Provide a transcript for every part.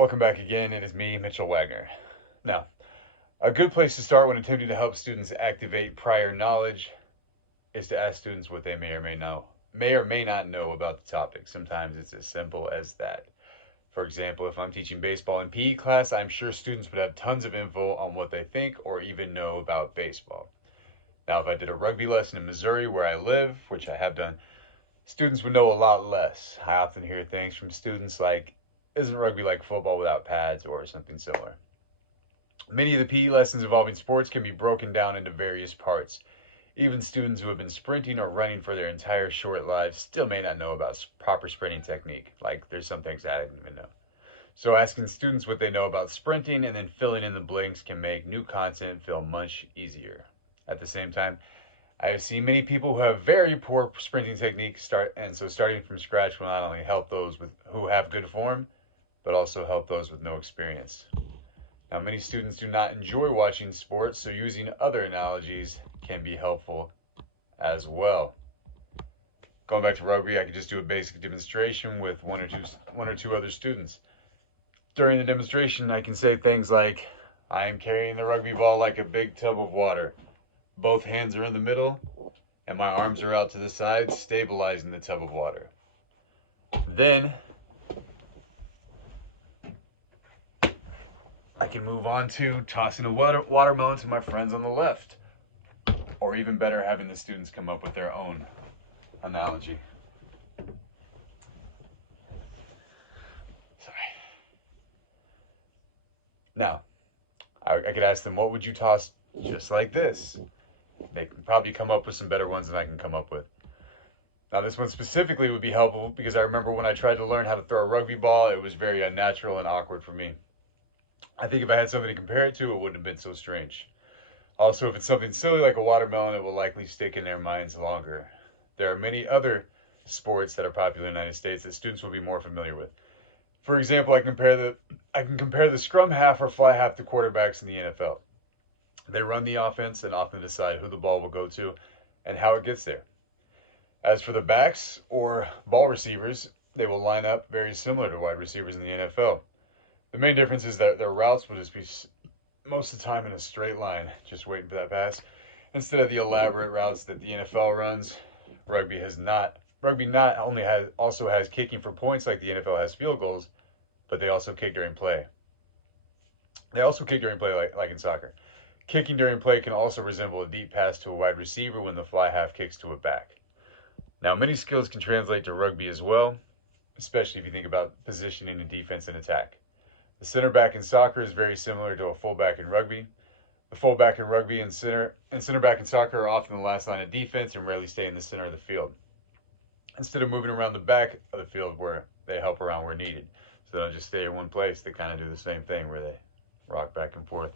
Welcome back again. It is me, Mitchell Wagner. Now, a good place to start when attempting to help students activate prior knowledge is to ask students what they may or may not know about the topic. Sometimes it's as simple as that. For example, if I'm teaching baseball in PE class, I'm sure students would have tons of info on what they think or even know about baseball. Now, if I did a rugby lesson in Missouri where I live, which I have done, students would know a lot less. I often hear things from students like, isn't rugby like football without pads or something similar? Many of the PE lessons involving sports can be broken down into various parts. Even students who have been sprinting or running for their entire short lives still may not know about proper sprinting technique. Like, there's some things I didn't even know. So, asking students what they know about sprinting and then filling in the blanks can make new content feel much easier. At the same time, I have seen many people who have very poor sprinting technique so starting from scratch will not only help those who have good form, but also help those with no experience. Now, many students do not enjoy watching sports, so using other analogies can be helpful as well. Going back to rugby, I could just do a basic demonstration with one or two other students. During the demonstration, I can say things like, I am carrying the rugby ball like a big tub of water. Both hands are in the middle, and my arms are out to the sides, stabilizing the tub of water. Then I can move on to tossing a watermelon to my friends on the left. Or even better, having the students come up with their own analogy. Sorry. Now, I could ask them, what would you toss just like this? They can probably come up with some better ones than I can come up with. Now, this one specifically would be helpful because I remember when I tried to learn how to throw a rugby ball, it was very unnatural and awkward for me. I think if I had something to compare it to, it wouldn't have been so strange. Also, if it's something silly like a watermelon, it will likely stick in their minds longer. There are many other sports that are popular in the United States that students will be more familiar with. For example, I can compare the scrum half or fly half to quarterbacks in the NFL. They run the offense and often decide who the ball will go to and how it gets there. As for the backs or ball receivers, they will line up very similar to wide receivers in the NFL. The main difference is that their routes will just be most of the time in a straight line, just waiting for that pass. Instead of the elaborate routes that the NFL runs, rugby has not. Rugby not only has also has kicking for points like the NFL has field goals, but they also kick during play. They also kick during play like in soccer. Kicking during play can also resemble a deep pass to a wide receiver when the fly half kicks to a back. Now, many skills can translate to rugby as well, especially if you think about positioning in defense and attack. The center back in soccer is very similar to a fullback in rugby. The fullback in rugby and center back in soccer are often the last line of defense and rarely stay in the center of the field. Instead of moving around the back of the field where they help around where needed. So they don't just stay in one place. They kind of do the same thing where they rock back and forth.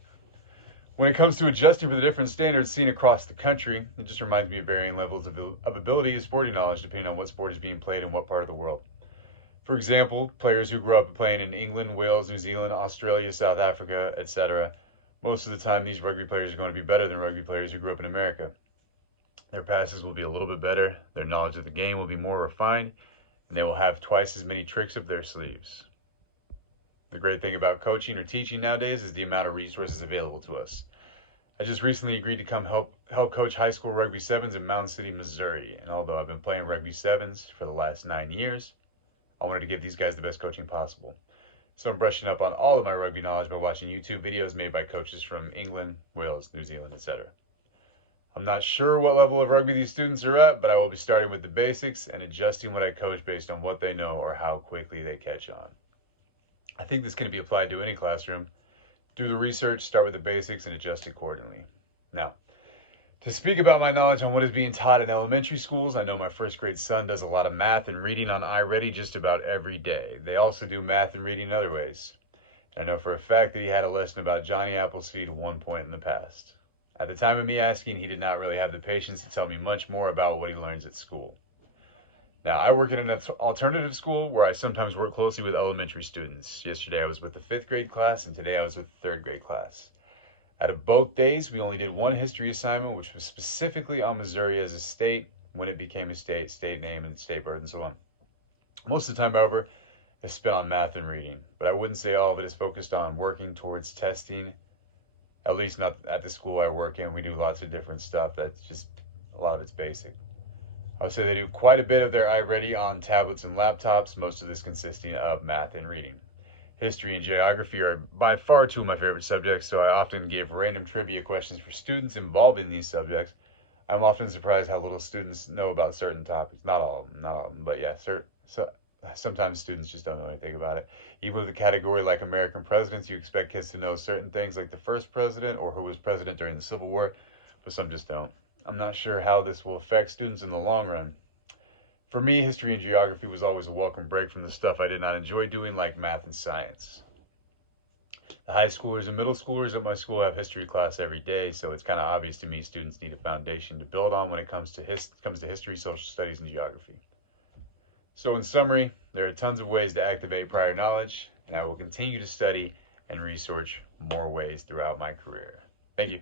When it comes to adjusting for the different standards seen across the country, it just reminds me of varying levels of ability and sporting knowledge depending on what sport is being played in what part of the world. For example, players who grew up playing in England, Wales, New Zealand, Australia, South Africa, etc., most of the time these rugby players are going to be better than rugby players who grew up in America. Their passes will be a little bit better, their knowledge of the game will be more refined, and they will have twice as many tricks up their sleeves. The great thing about coaching or teaching nowadays is the amount of resources available to us. I just recently agreed to come help coach high school rugby sevens in Mountain City, Missouri, and although I've been playing rugby sevens for the last 9 years, I wanted to give these guys the best coaching possible. So I'm brushing up on all of my rugby knowledge by watching YouTube videos made by coaches from England, Wales, New Zealand, etc. I'm not sure what level of rugby these students are at, but I will be starting with the basics and adjusting what I coach based on what they know or how quickly they catch on. I think this can be applied to any classroom. Do the research, start with the basics, and adjust accordingly. Now, to speak about my knowledge on what is being taught in elementary schools, I know my first grade son does a lot of math and reading on iReady just about every day. They also do math and reading in other ways. I know for a fact that he had a lesson about Johnny Appleseed at one point in the past. At the time of me asking, he did not really have the patience to tell me much more about what he learns at school. Now, I work in an alternative school where I sometimes work closely with elementary students. Yesterday I was with the 5th grade class, and today I was with the 3rd grade class. Out of both days, we only did one history assignment, which was specifically on Missouri as a state, when it became a state, state name, and state birth, and so on. Most of the time, however, is spent on math and reading, but I wouldn't say all of it is focused on working towards testing. At least not at the school I work in. We do lots of different stuff that's just a lot of it's basic. I would say they do quite a bit of their iReady on tablets and laptops, most of this consisting of math and reading. History and geography are by far two of my favorite subjects, so I often give random trivia questions for students involved in these subjects. I'm often surprised how little students know about certain topics. Not all of them, but yeah, sometimes students just don't know anything about it. Even with a category like American presidents, you expect kids to know certain things like the first president or who was president during the Civil War, but some just don't. I'm not sure how this will affect students in the long run. For me, history and geography was always a welcome break from the stuff I did not enjoy doing, like math and science. The high schoolers and middle schoolers at my school have history class every day, so it's kind of obvious to me students need a foundation to build on when it comes to history, social studies, and geography. So in summary, there are tons of ways to activate prior knowledge, and I will continue to study and research more ways throughout my career. Thank you.